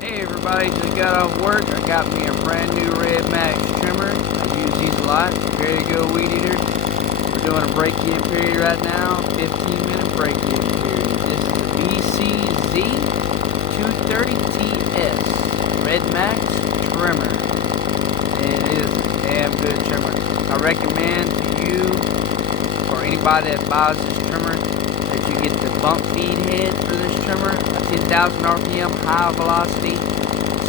Hey everybody, just got off work. I got me a brand new RedMax trimmer. I use these a lot. Ready to go weed eater. We're doing a break-in period right now. 15-minute break-in period. This is the Bcz230ts RedMax trimmer. And it is a damn good trimmer. I recommend to you or anybody that buys this trimmer that you get the bump feed head for this trimmer, a 10,000 RPM high velocity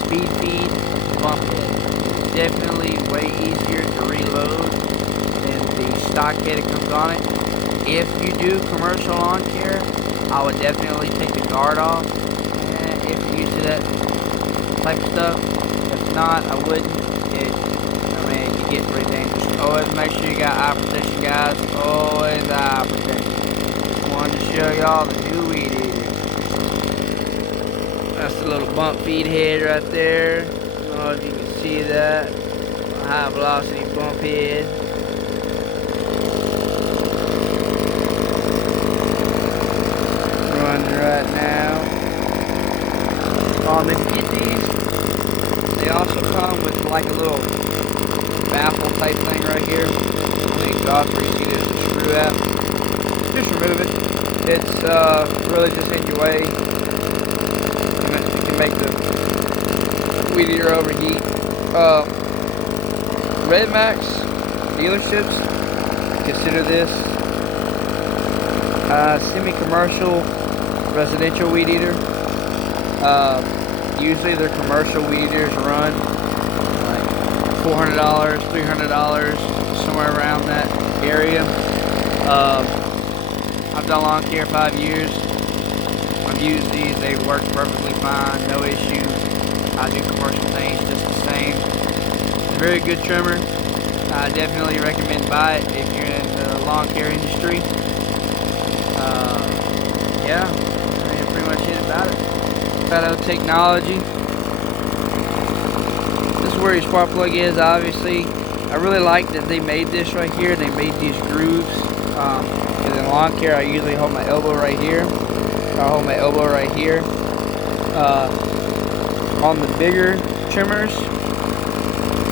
speed feed bump head. It's definitely way easier to reload than the stock head that comes on it. If you do commercial lawn care, I would definitely take the guard off if you're used to that type of stuff. If not, I wouldn't. It can get pretty dangerous. Always make sure you got eye protection, guys. Always eye protection. Wanted to show y'all the new weed eater. That's the little bump feed head right there. I don't know if you can see that. High velocity bump head. Running right now. If you get these, they also come with like a little baffle type thing right here. On the exhaust where you see this screw out. Just remove it. It's really just in your way. You can make the weed eater overheat. RedMax dealerships consider this semi-commercial residential weed eater. Usually their commercial weed eaters run like $400, $300, somewhere around that area. I've done lawn care 5 years. I've used these, they work perfectly fine, no issue. I do commercial things just the same. It's a very good trimmer. I definitely recommend buy it if you're in the lawn care industry. Yeah, that's pretty much it about it. Photo technology. This is where your spark plug is, obviously. I really like that they made this right here. They made these grooves. Because in lawn care, I usually hold my elbow right here. I hold my elbow right here. On the bigger trimmers,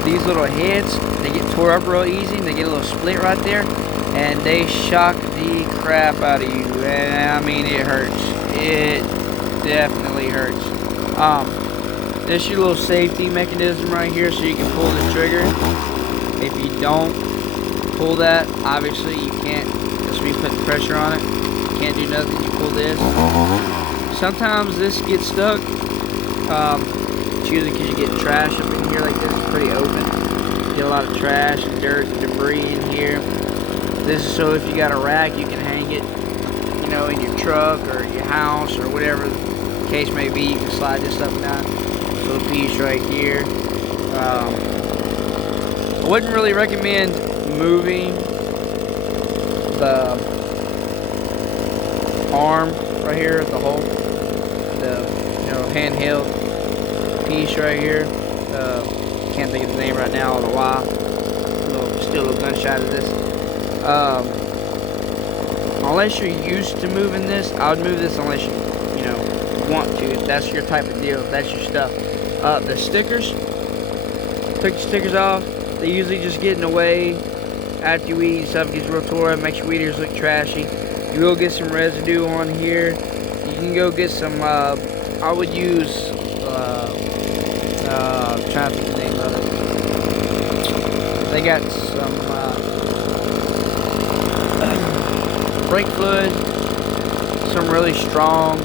these little heads, they get tore up real easy. They get a little split right there. And they shock the crap out of you. And I mean, it hurts. It definitely hurts. This is your little safety mechanism right here so you can pull the trigger. If you don't pull that, obviously you can't, just be putting pressure on it. You can't do nothing, you pull this. Sometimes this gets stuck. It's usually because you get trash up in here like this. It's pretty open. You get a lot of trash and dirt and debris in here. This is so if you got a rack, you can hang it, in your truck or your house or whatever the case may be. You can slide this up and down. Little piece right here. I wouldn't really recommend moving the arm right here, the whole, handheld piece right here. Can't think of the name right now. I don't know why. Still a little gunshot of this. Unless you're used to moving this, I would move this unless you want to. If that's your type of deal, if that's your stuff. The stickers, took the stickers off. They usually just get in the way after you eat. Stuff gets real tore up, makes your weed eaters look trashy. You will get some residue on here. You can go get some. I would use. I'm trying to think of the name of it. They got some brake fluid, some really strong.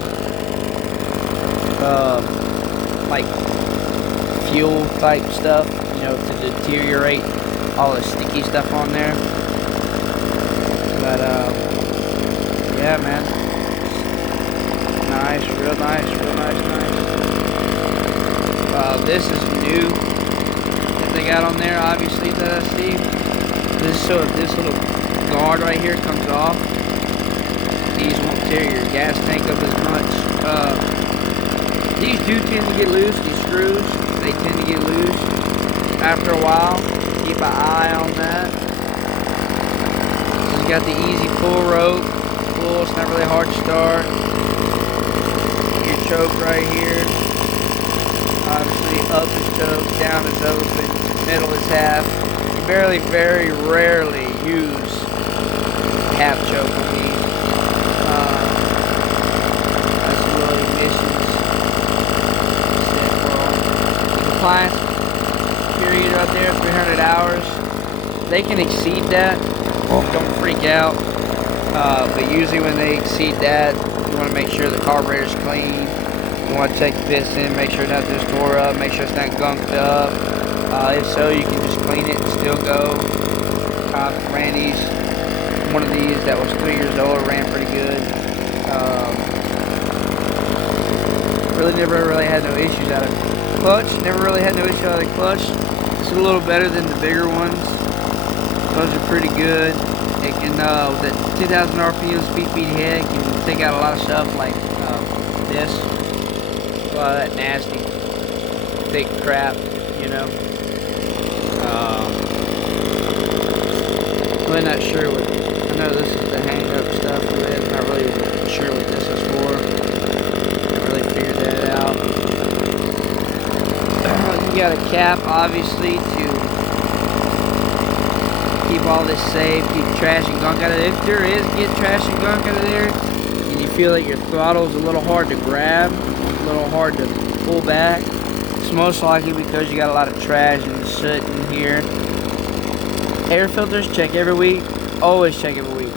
Like fuel type stuff, to deteriorate all the sticky stuff on there. But yeah, man, nice, real nice, real nice. This is new that they got on there, obviously, that I see. This so if this little guard right here comes off, these won't tear your gas tank up as much. These do tend to get loose, these screws, they tend to get loose after a while. Keep an eye on that. It's got the easy pull rope. It's not really hard to start. Your choke right here. up is choke, down is open, middle is half. You very rarely use half choke on these. That's the little emissions compliance period right there, 300 hours. They can exceed that. Don't freak out. But usually when they exceed that, you want to make sure the carburetor's clean. You want to check the piston, make sure nothing's tore up, make sure it's not gunked up. If so, you can just clean it and still go. Randy's one of these that was 3 years old, ran pretty good. Never really had no issues out of it. Clutch, never really had no issue out of the clutch. It's a little better than the bigger ones. Those are pretty good. It can, with that 2,000 RPM speed head, can take out a lot of stuff like this. A lot of that nasty, thick crap, you know. Really not sure what, I know this is the hang up stuff with it. I'm not really sure what this is for. Haven't really figured that out. You got a cap, obviously, to keep all this safe, keep trash and gunk out of there. If there is get trash and gunk out of there, and you feel like your throttle's a little hard to grab, a little hard to pull back, it's most likely because you got a lot of trash and soot in here. Air filters, check every week. Always check every week.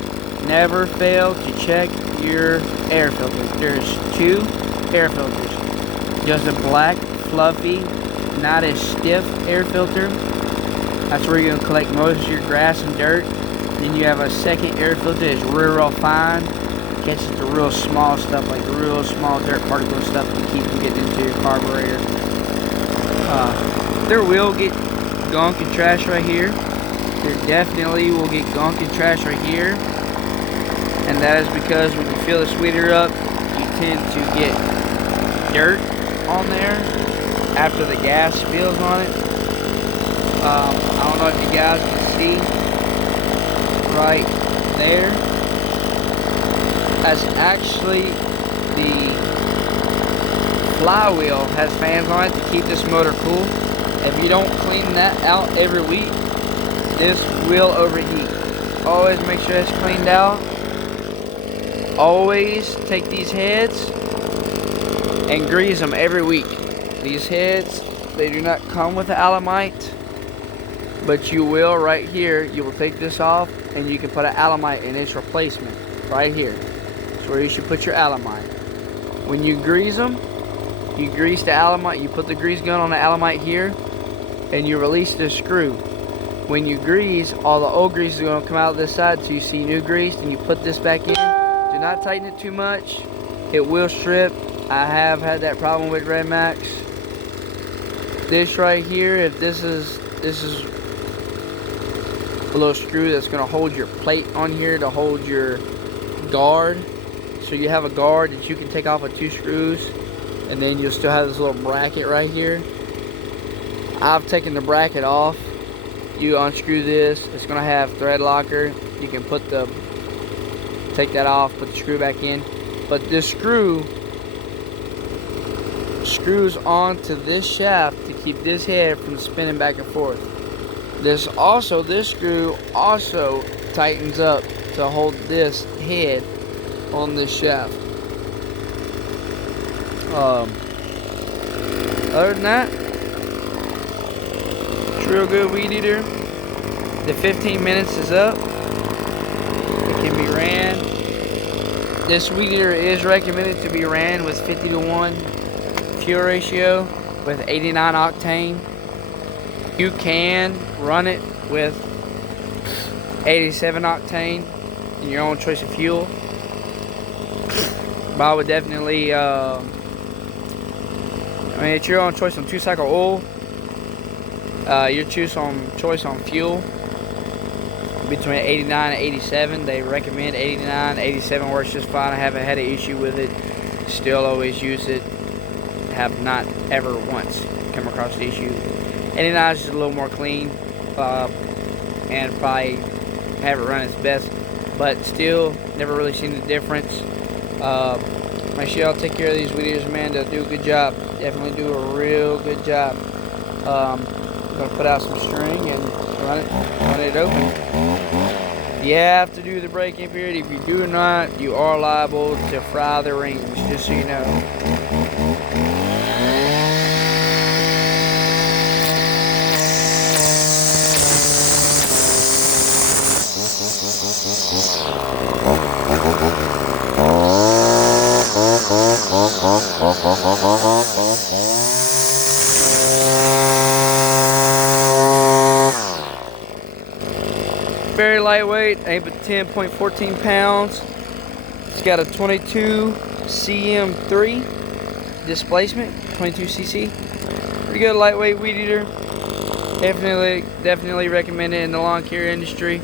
Never fail to check your air filter. There's 2 air filters. Just a black, fluffy, not as stiff air filter. That's where you're going to collect most of your grass and dirt. Then you have a second air filter that's real fine. It catches the real small stuff, like the real small dirt particle stuff to keep from getting into your carburetor. There will get gunk and trash right here. There definitely will get gunk and trash right here. And that is because when you fill the sweeter up, you tend to get dirt on there after the gas spills on it. I don't know if you guys can see right there. That's actually the flywheel has fans on it to keep this motor cool. If you don't clean that out every week, this will overheat. Always make sure it's cleaned out. Always take these heads and grease them every week. These heads, they do not come with the Alamite, but you will right here. You will take this off and you can put an Alamite in its replacement right here. That's where you should put your Alamite. When you grease them, you grease the Alamite, you put the grease gun on the Alamite here, and you release this screw. When you grease, all the old grease is going to come out this side, so you see new grease, and you put this back in. Do not tighten it too much. It will strip. I have had that problem with RedMax. This right here, if this is a little screw that's going to hold your plate on here to hold your guard. So you have a guard that you can take off with 2 screws, and then you'll still have this little bracket right here. I've taken the bracket off. You unscrew this, it's going to have thread locker. You can take that off, put the screw back in. But this screw screws onto this shaft to keep this head from spinning back and forth. This screw also tightens up to hold this head on this shaft. Other than that, it's a real good weed eater. The 15 minutes is up. It can be ran. This weed eater is recommended to be ran with 50-to-1 fuel ratio with 89 octane. You can run it with 87 octane in your own choice of fuel. But I would definitely, it's your own choice on 2-cycle oil. Your choice on fuel. Between 89 and 87, they recommend 89. 87 works just fine. I haven't had an issue with it. Still always use it. Have not ever once come across the issue. 89 is just a little more clean, and probably have it run its best, but still never really seen the difference. Make sure y'all take care of these weed eaters, man. They'll do a good job. Definitely do a real good job. I'm going to put out some string and run it open. You have to do the break-in period. If you do not, you are liable to fry the rings, just so you know. Very lightweight, aimed at 10.14 pounds. It's got a 22 cm3 displacement, 22 cc. Pretty good lightweight weed eater. Definitely recommend it in the lawn care industry.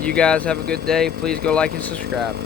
You guys have a good day. Please go like and subscribe.